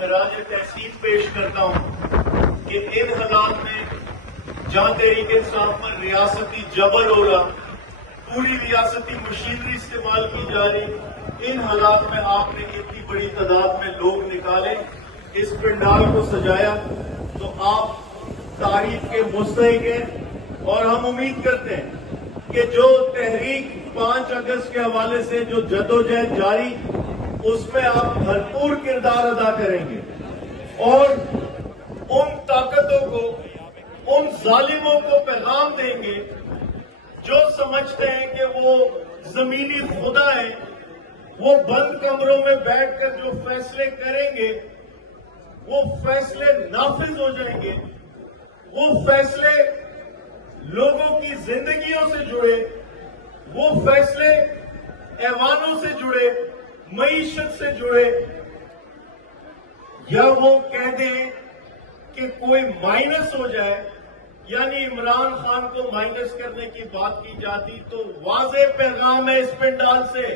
खराज तहसीन पेश करता हूं कि इन हालात में जहां तहरीक इंसाफ पर रियासती जबर हो रहा, पूरी रियासती मशीनरी इस्तेमाल की जा रही, इन हालात में आपने इतनी बड़ी तादाद में लोग निकाले, इस पंडाल को सजाया, तो आप तारीफ के मुस्तहिक हैं। और हम उम्मीद करते हैं कि जो तहरीक 5 अगस्त के हवाले से जो जदोजहद जारी, उसमें आप भरपूर किरदार अदा करेंगे और उन ताकतों को, उन जालिमों को पैगाम देंगे जो समझते हैं कि वो जमीनी खुदा है, वो बंद कमरों में बैठकर जो फैसले करेंगे वो फैसले नाफिज हो जाएंगे, वो फैसले लोगों की जिंदगियों से जुड़े, वो फैसले ऐवानों से जुड़े, मईशत से जुड़े, या वो कह दें कि कोई माइनस हो जाए, यानी इमरान खान को माइनस करने की बात की जाती, तो वाज़े पैगाम है इस पंडाल से,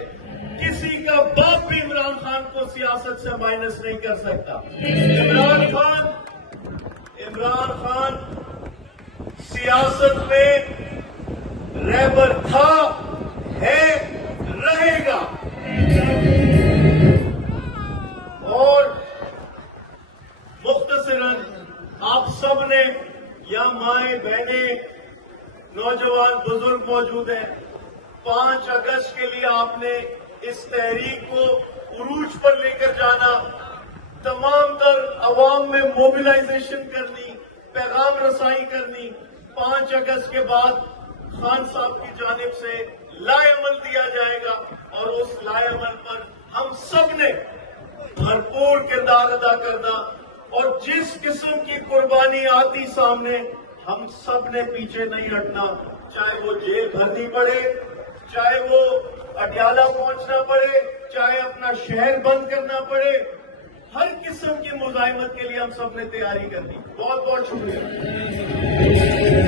किसी का बाप भी इमरान खान को सियासत से माइनस नहीं कर सकता। इमरान खान सियासत में रहबर था, है, रहेगा। और मुख्तसरन आप सब ने, या माएं बहनें, नौजवान बुजुर्ग मौजूद हैं, 5 अगस्त के लिए आपने इस तहरीक को उरूज पर लेकर जाना, तमाम तर अवाम में मोबिलाइजेशन करनी, पैगाम रसाई करनी। 5 अगस्त के बाद खान साहब की जानिब से लाएअमल दिया जाएगा और उस लाएअमल पर हम सब ने भरपूर किरदार अदा करना, और जिस किस्म की कुर्बानी आती सामने, हम सब ने पीछे नहीं हटना, चाहे वो जेल भरनी पड़े, चाहे वो अडयाला पहुंचना पड़े, चाहे अपना शहर बंद करना पड़े, हर किस्म की मुजाहिमत के लिए हम सब ने तैयारी करनी। बहुत बहुत शुक्रिया।